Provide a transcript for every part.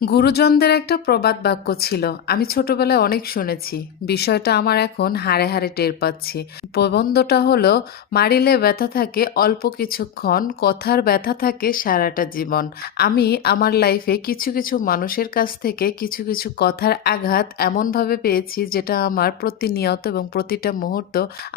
গুরুজনদের একটা প্রবাদ বাক্য ছিল, আমি ছোটবেলায় অনেক শুনেছি। বিষয়টা আমার এখন হাড়ে হাড়ে টের পাচ্ছি। প্রবন্ধটা হলো, মারিলে ব্যথা থাকে অল্প কিছুক্ষণ, কথার ব্যথা থাকে সারাটা জীবন। আমি আমার লাইফে কিছু কিছু মানুষের কাছ থেকে কিছু কিছু কথার আঘাত এমনভাবে পেয়েছি, যেটা আমার প্রতিনিয়ত এবং প্রতিটা মুহূর্ত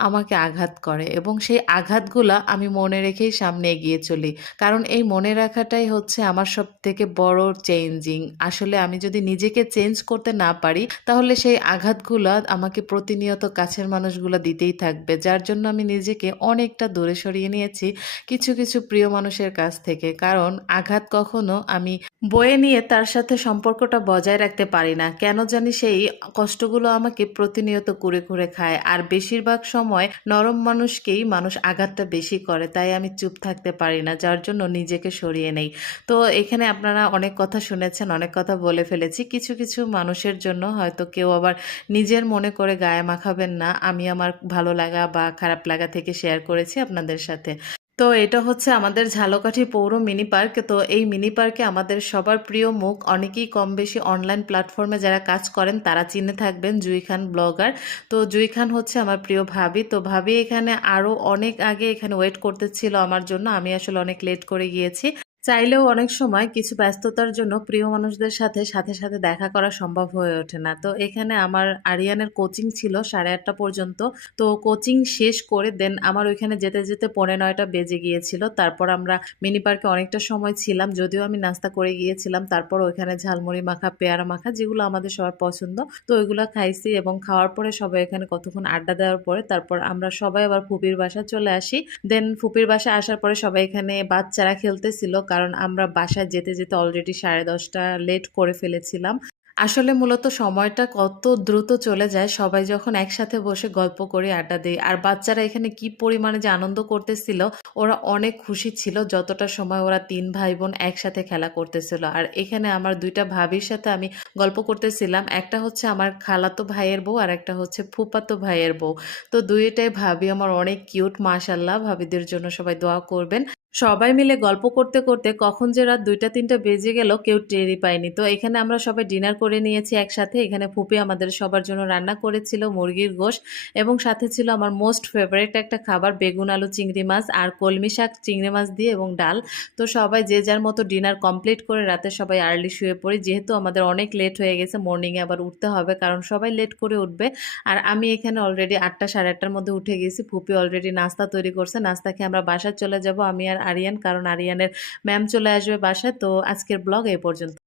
আমাকে আঘাত করে, এবং সেই আঘাতগুলা আমি মনে রেখেই সামনে এগিয়ে চলি। কারণ এই মনে রাখাটাই হচ্ছে আমার সবথেকে বড় চেঞ্জিং। আসলে আমি যদি নিজেকে চেঞ্জ করতে না পারি, তাহলে সেই আঘাতগুলা আমাকে প্রতিনিয়ত কাছের মানুষগুলা দিতেই থাকবে। যার জন্য আমি নিজেকে অনেকটা দূরে সরিয়ে নিয়েছি কিছু কিছু প্রিয় মানুষের কাছ থেকে। কারণ আঘাত কখনো আমি বয়ে নিয়ে তার সাথে সম্পর্কটা বজায় রাখতে পারি না। কেন জানি সেই কষ্টগুলো আমাকে প্রতিনিয়ত কুরে কুরে খায়। আর বেশিরভাগ সময় নরম মানুষকেই মানুষ আঘাতটা বেশি করে, তাই আমি চুপ থাকতে পারি না, যার জন্য নিজেকে সরিয়ে নেই। তো এখানে আপনারা অনেক কথা শুনেছেন, অনেক কথা বলে ফেলেছি। কিছু কিছু মানুষের জন্য হয়তো কেউ আবার নিজের মনে করে গায়ে মাখাবেন না, আমি আমার ভালো লাগা বা খারাপ লাগা থেকে শেয়ার করেছি আপনাদের সাথে। তো এটা হচ্ছে আমাদের ঝালকাঠি পৌর মিনি পার্ক। তো এই মিনি পার্কে আমাদের সবার প্রিয় মুখ, অনেকেই কম বেশি অনলাইন প্ল্যাটফর্মে যারা কাজ করেন তারা চিনে থাকবেন, জুই খান ব্লগার। তো জুই খান হচ্ছে আমার প্রিয় ভাবি। তো ভাবি এখানে আরও অনেক আগে এখানে ওয়েট করতেছিল আমার জন্য, আমি আসলে অনেক লেট করে গিয়েছি। চাইলেও অনেক সময় কিছু ব্যস্ততার জন্য প্রিয় মানুষদের সাথে সাথে সাথে দেখা করা সম্ভব হয়ে ওঠে না। তো এখানে আমার আরিয়ানের কোচিং ছিল 8:30 পর্যন্ত। তো কোচিং শেষ করে দেন আমার ওইখানে যেতে যেতে 9:45 বেজে গিয়েছিল। তারপর আমরা মিনি পার্কে অনেকটা সময় ছিলাম, যদিও আমি নাস্তা করে গিয়েছিলাম। তারপর ওইখানে ঝালমুড়ি মাখা, পেয়ারা মাখা, যেগুলো আমাদের সবার পছন্দ, তো ওইগুলো খাইছি। এবং খাওয়ার পরে সবাই এখানে কতক্ষণ আড্ডা দেওয়ার পরে তারপর আমরা সবাই আবার ফুপির বাসা চলে আসি। দেন ফুপির বাসায় আসার পরে সবাই এখানে বাচ্চারা খেলতেছিল, কারণ আমরা বাসায় যেতে যেতে অলরেডি 10:30 লেট করে ফেলেছিলাম। আসলে মূলত সময়টা কত দ্রুত চলে যায় সবাই যখন একসাথে বসে গল্প করি, আড্ডা দিই। আর বাচ্চারা এখানে কি পরিমাণে যে আনন্দ করতেছিল, ওরা অনেক খুশি ছিল যতটা সময় ওরা 3 ভাই বোন একসাথে খেলা করতেছিল। আর এখানে আমার 2টা ভাবির সাথে আমি গল্প করতেছিলাম। একটা হচ্ছে আমার খালাতো ভাইয়ের বউ, আর একটা হচ্ছে ফুফাতো ভাইয়ের বউ। তো দুইটাই ভাবি আমার অনেক কিউট, মাশাল্লাহ। ভাবিদের জন্য সবাই দোয়া করবেন। সবাই মিলে গল্প করতে করতে কখন যে রাত 2টা 3টা বেজে গেল কেউ টেরই পায়নি। তো এখানে আমরা সবাই ডিনার করে নিয়েছি একসাথে। এখানে ফুপি আমাদের সবার জন্য রান্না করেছিল মুরগির গোশত, এবং সাথে ছিল আমার মোস্ট ফেভারিট একটা খাবার, বেগুন আলু চিংড়ি মাছ আর কলমি শাক চিংড়ি মাছ দিয়ে এবং ডাল। তো সবাই যে যার মতো ডিনার কমপ্লিট করে রাতে সবাই আর্লি শুয়ে পড়ি, যেহেতু আমাদের অনেক লেট হয়ে গেছে, মর্নিংয়ে আবার উঠতে হবে, কারণ সবাই লেট করে উঠবে। আর আমি এখানে অলরেডি 8টা 8:30-র মধ্যে উঠে গেছি। ফুপি অলরেডি নাস্তা তৈরি করছে। নাস্তা খেয়ে আমরা বাসায় চলে যাব, আমি আর আরিয়ান, কারণ আরিয়ানের ম্যাম চলে আসবে বাসায়। তো আজকের ব্লগ এই পর্যন্ত।